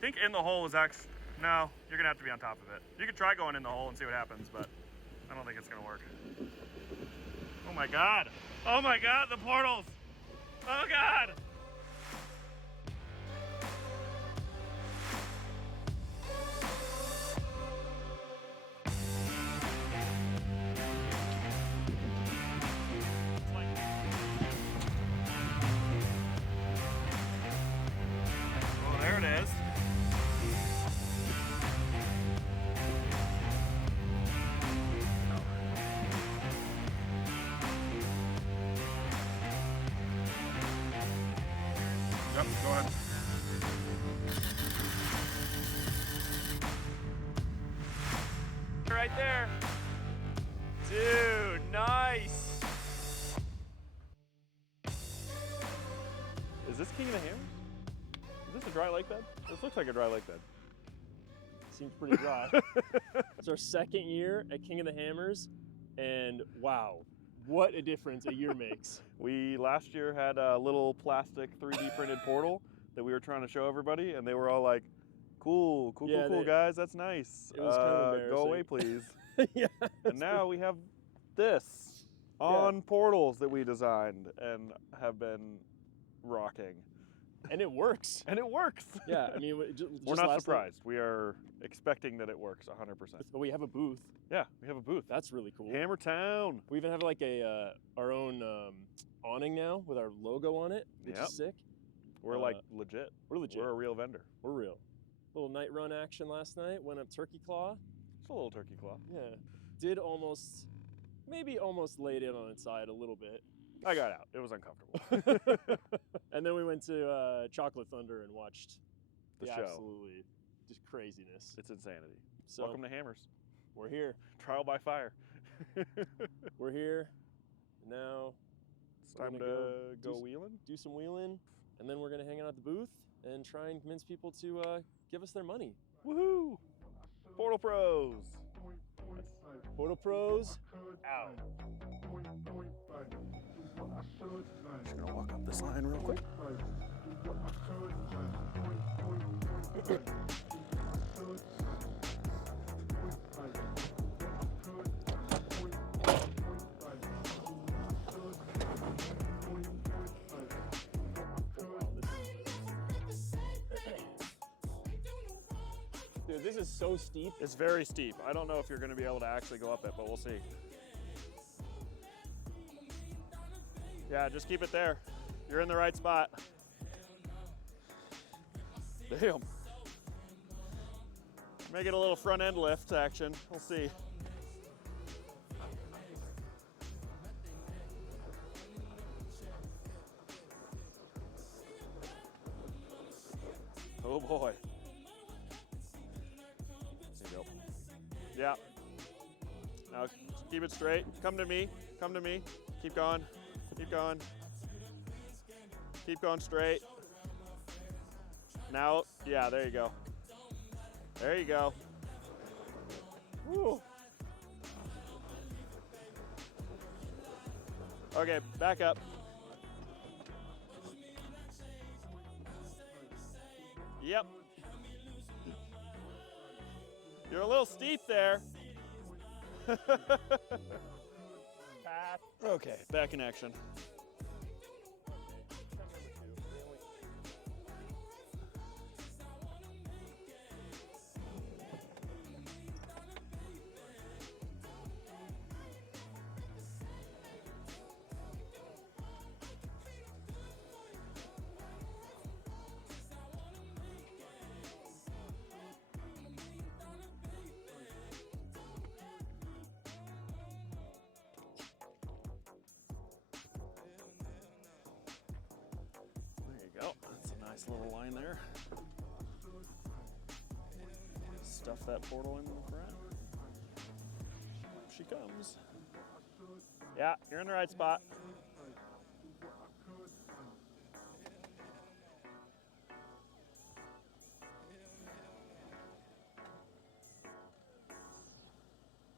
think in the hole is actually, no, you're gonna have to be on top of it. You could try going in the hole and see what happens, but I don't think it's gonna work. Oh my God. Oh my God, the portals. Oh God. Oh, there it is. Yep, go ahead. Right there. Dude, nice. Is this King of the Hammers? Is this a dry lake bed? This looks like a dry lake bed. Seems pretty dry. It's our second year at King of the Hammers, and wow, what a difference a year makes. We last year had a little plastic 3D printed portal that we were trying to show everybody, and they were all like, cool, guys, that's nice. It was kind of embarrassing. Go away, please. Yeah. And now we have this on portals that we designed and have been rocking. And it works. And it works. Yeah, I mean, we're not surprised. We are expecting that it works 100%. We have a booth. Yeah, we have a booth. That's really cool. Hammer Town. We even have like our own awning now with our logo on it, which is sick. We're like legit. We're legit. We're a real vendor. We're real. Little night run action last night. Went up Turkey Claw. It's a little Turkey Claw. Yeah. Did maybe almost laid in on its side a little bit. I got out. It was uncomfortable. And then we went to Chocolate Thunder and watched the show. Absolutely just craziness. It's insanity. So, welcome to Hammers. We're here. Trial by fire. We're here. Now it's time to go wheeling. Do some wheeling. And then we're going to hang out at the booth and try and convince people to give us their money. Woohoo! Portal Pros. Portal Pros. Out. Just gonna walk up this line real quick. Dude, this is so steep. It's very steep. I don't know if you're gonna be able to actually go up it, but we'll see. Yeah, just keep it there. You're in the right spot. Damn. Make it a little front end lift action. We'll see. Oh boy. There you go. Yeah. Now keep it straight. Come to me. Come to me. Keep going. Keep going. Keep going straight. Now, yeah, there you go. There you go. Woo. Okay, back up. Yep. You're a little steep there. Okay, back in action. Go. That's a nice little line there. Stuff that portal in the front. She comes. Yeah, you're in the right spot.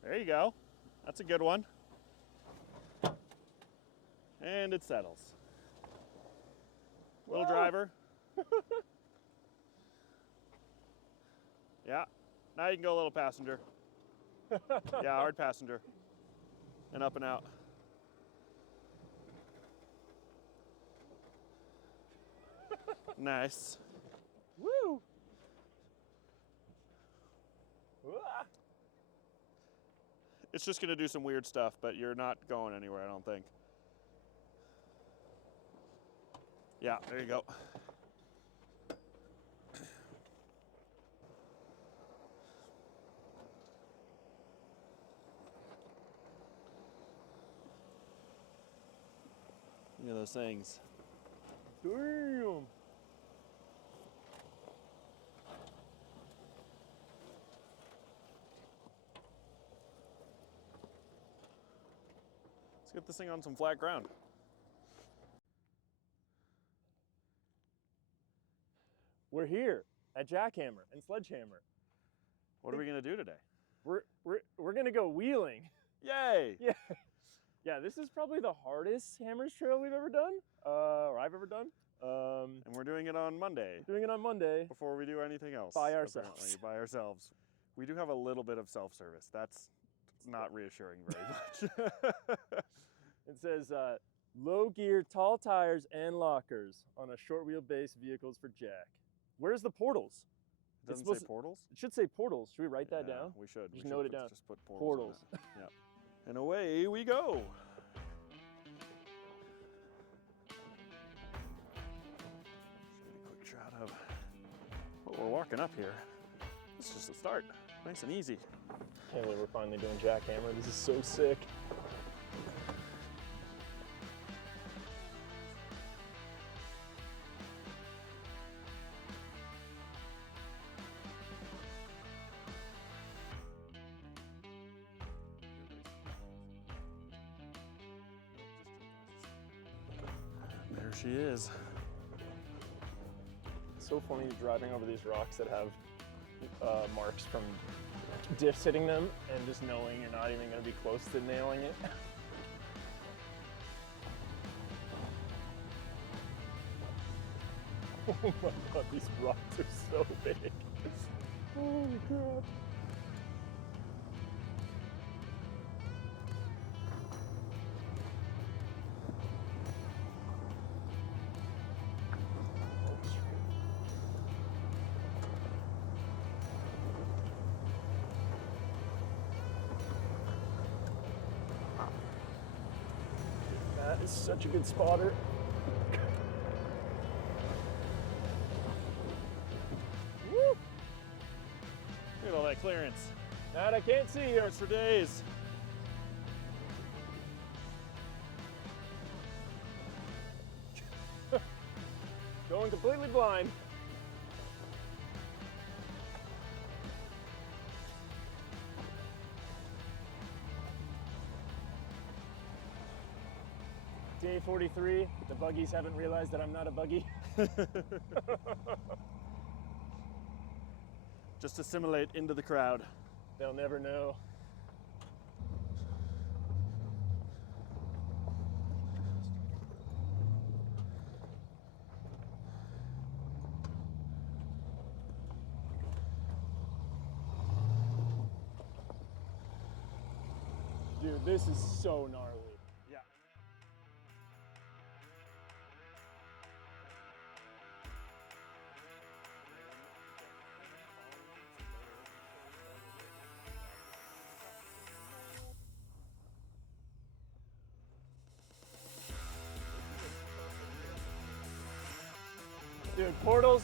There you go. That's a good one. And it settles. Little driver. Yeah. Now you can go a little passenger. Yeah, hard passenger. And up and out. Nice. Woo! Ah. It's just gonna do some weird stuff, but you're not going anywhere, I don't think. Yeah, there you go. Look at those things. Damn! Let's get this thing on some flat ground. We're here at Jackhammer and Sledgehammer. What are we gonna do today? We're gonna go wheeling. Yay! Yeah. Yeah, this is probably the hardest Hammers Trail we've ever done, or I've ever done. And we're doing it on Monday. Doing it on Monday. Before we do anything else. By ourselves. Apparently, by ourselves. We do have a little bit of self-service. That's not reassuring very much. It says, low gear, tall tires, and lockers on a short wheelbase vehicles for Jack. Where's the portals? It doesn't say portals? It should say portals. Should we write that Yeah, down? We should. Just We note should it down. Just put Portals. on it. Yep. And away we go. Just get a quick shot of what we're walking up here. It's just a start. Nice and easy. Can't believe we're finally doing Jackhammer. This is so sick. There she is. It's so funny driving over these rocks that have marks from diffs hitting them and just knowing you're not even going to be close to nailing it. Oh my god, these rocks are so big. Holy crap. That is such a good spotter. Woo! Look at all that clearance. That I can't see here. It's for days. Going completely blind. Day 43, the buggies haven't realized that I'm not a buggy. Just assimilate into the crowd. They'll never know. Dude, this is so gnarly. Yeah. Dude, portals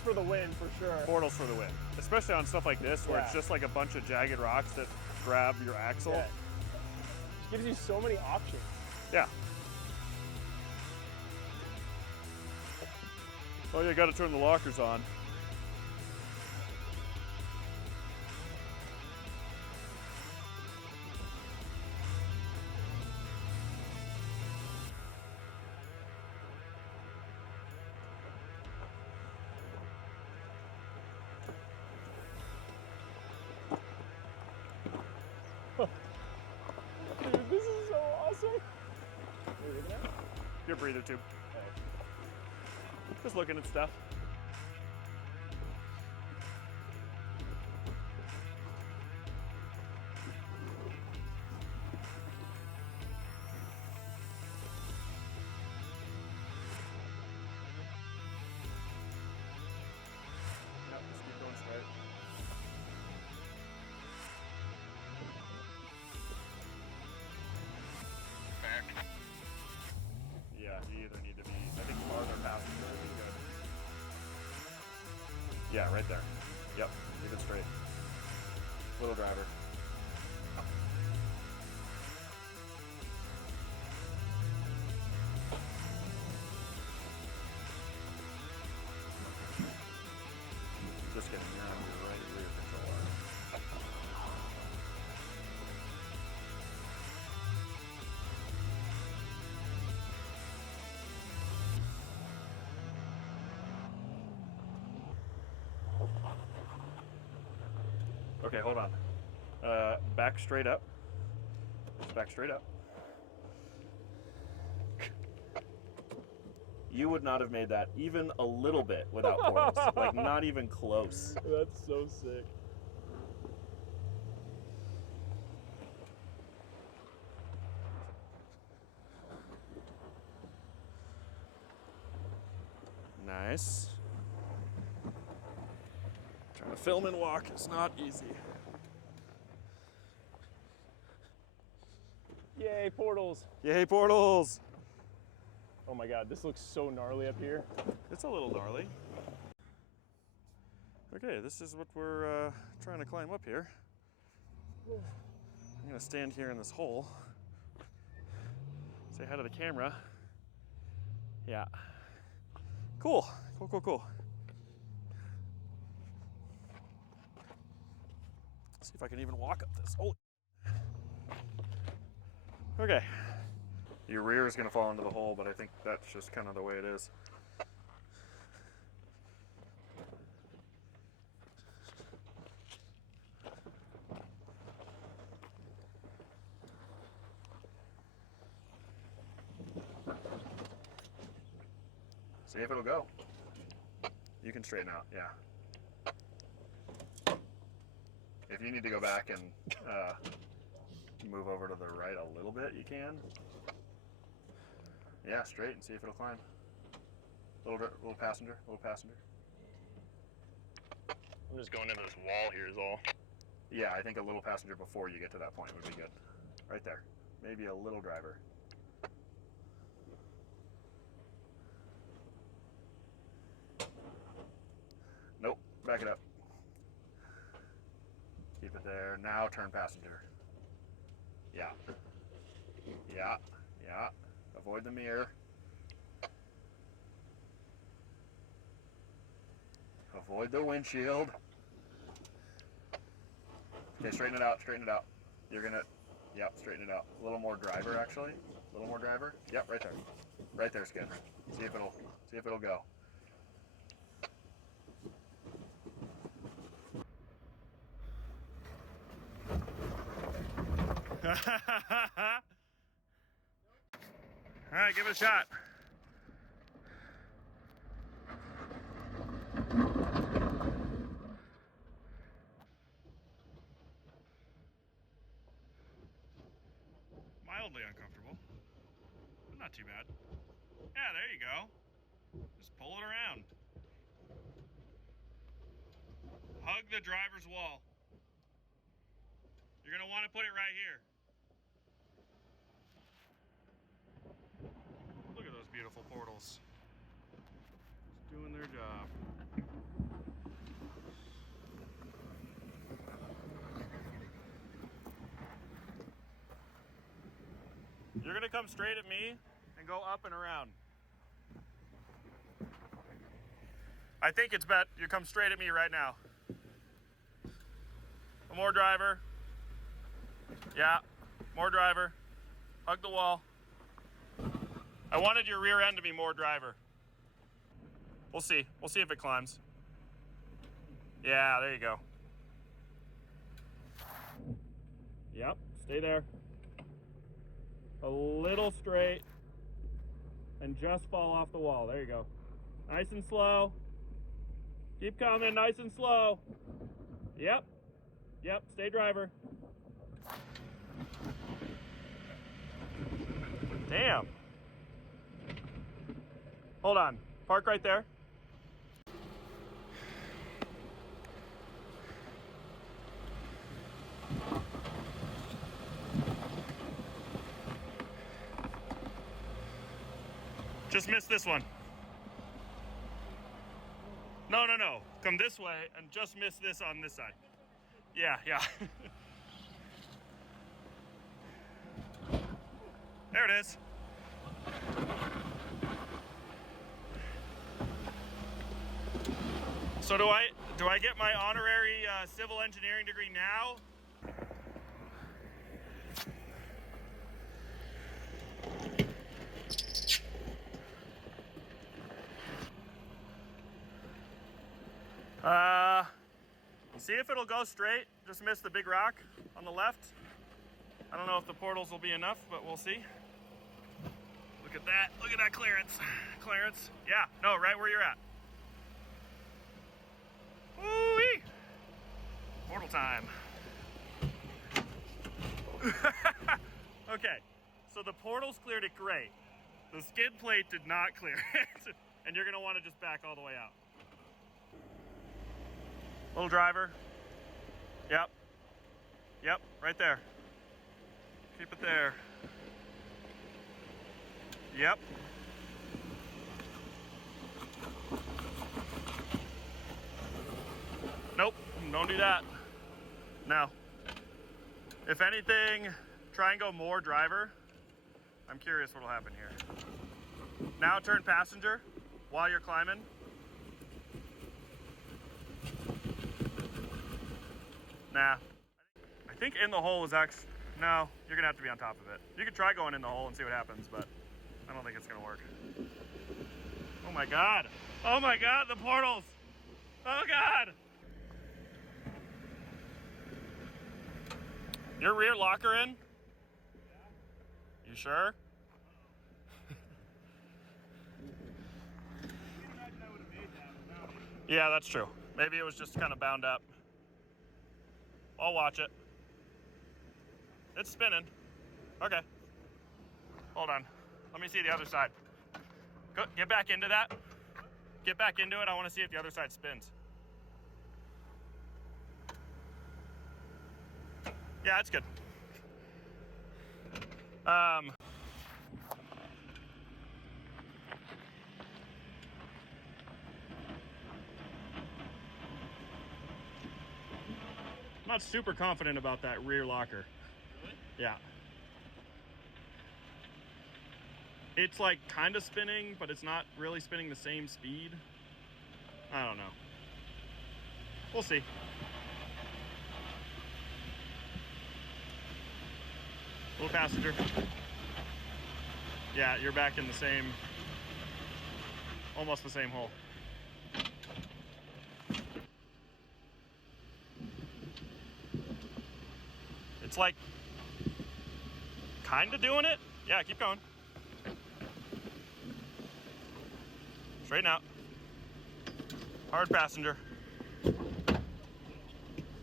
for the win, for sure. Portals for the win. Especially on stuff like this, where it's Yeah. just like a bunch of jagged rocks that grab your axle. Yeah. It gives you so many options. Yeah. Oh, you got to turn the lockers on. Dude, this is so awesome. What are you looking at? Your breather tube. Oh. Just looking at stuff. Yeah, right there. Yep, keep it straight. Little driver. Just kidding, you're on your right rear control arm. Okay, hold on. Back straight up. Just back straight up. You would not have made that even a little bit without portals. Like, not even close. That's so sick. Nice. Trying to film and walk is not easy. Yay, portals. Yay, portals! Oh my God, this looks so gnarly up here. It's a little gnarly. Okay, this is what we're trying to climb up here. I'm gonna stand here in this hole. Say hi to the camera. Yeah. Cool, cool, cool, cool. See if I can even walk up this. Oh. Okay. Your rear is gonna fall into the hole, but I think that's just kind of the way it is. See if it'll go. You can straighten out, yeah. If you need to go back and move over to the right a little bit, you can. Yeah, straight and see if it'll climb. Little passenger, little passenger. I'm just going into this wall here is all. Yeah, I think a little passenger before you get to that point would be good. Right there. Maybe a little driver. Nope, back it up. Keep it there. Now turn passenger. Yeah. Yeah, yeah. Avoid the mirror. Avoid the windshield. Okay, straighten it out, straighten it out. You're gonna, yep, straighten it out. A little more driver, actually. A little more driver. Yep, right there. Right there's good. See if it'll go. All right, give it a shot. Mildly uncomfortable, but not too bad. Yeah, there you go. Just pull it around. Hug the driver's wall. You're gonna want to put it right here. Look at those beautiful portals. Just doing their job. You're gonna come straight at me and go up and around. I think it's bet you come straight at me right now. More driver. Yeah, more driver. Hug the wall. I wanted your rear end to be more driver. We'll see. We'll see if it climbs. Yeah, there you go. Yep, stay there. A little straight and just fall off the wall. There you go. Nice and slow. Keep coming, nice and slow. Yep. Yep, stay driver. Damn. Hold on. Park right there. Just missed this one. No, no, no. come this way and just miss this on this side. Yeah. There it is. So do I get my honorary civil engineering degree now? See if it'll go straight. Just miss the big rock on the left. I don't know if the portals will be enough, but we'll see. Look at that. Look at that clearance. Clearance. Yeah, no, right where you're at. Woo-wee! Portal time. Okay, so the portals cleared it great. The skid plate did not clear it. And you're gonna wanna just back all the way out. Little driver. Yep, right there. Keep it there. Yep. Nope, don't do that. Now, if anything, try and go more driver. I'm curious what'll happen here. Now turn passenger while you're climbing. Nah. I think in the hole is actually, no, you're gonna have to be on top of it. You could try going in the hole and see what happens, but I don't think it's gonna work. Oh my God. Oh my God, the portals. Oh God. Your rear locker in? You sure? Yeah, that's true. Maybe it was just kind of bound up. I'll watch it. It's spinning. Okay. Hold on. Let me see the other side. Go, get back into that. Get back into it. I want to see if the other side spins. Yeah, it's good. I'm not super confident about that rear locker. Really? Yeah. It's like kind of spinning, but it's not really spinning the same speed. I don't know. We'll see. Little passenger. Yeah, you're back in the same, almost the same hole. It's like kind of doing it. Yeah, keep going. Straighten out. Hard passenger.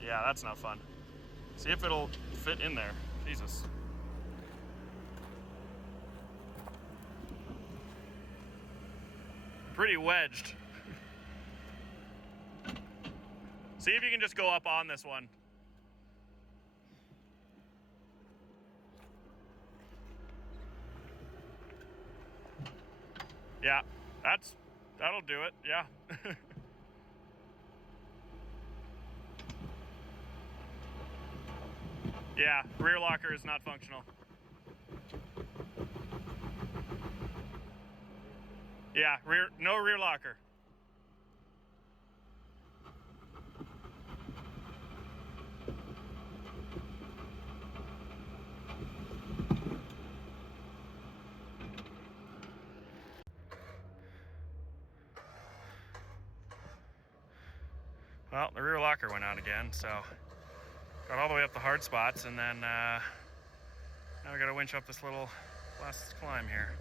Yeah, that's not fun. See if it'll fit in there. Jesus. Pretty wedged. See if you can just go up on this one. Yeah, that'll do it, yeah. Yeah, rear locker is not functional. Yeah, no rear locker. Well, the rear locker went out again, so got all the way up the hard spots, and then now we gotta winch up this little last climb here.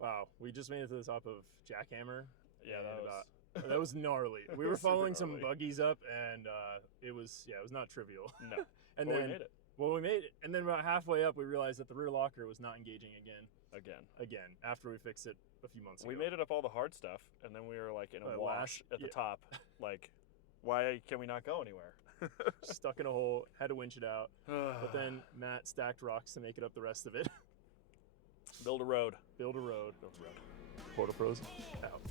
Wow, we just made it to the top of Jackhammer. Yeah, That was gnarly. We were Super following some gnarly. buggies up, and it was not trivial. No. And Well, then we made it. Well, we made it, and then about halfway up, we realized that the rear locker was not engaging again after we fixed it a few months ago. We made it up all the hard stuff, and then we were like in a wash at the yeah. top. Like, why can we not go anywhere? Stuck in a hole, had to winch it out. But then Matt stacked rocks to make it up the rest of it. Build a road. Build a road. Build a road. Portal Pros out.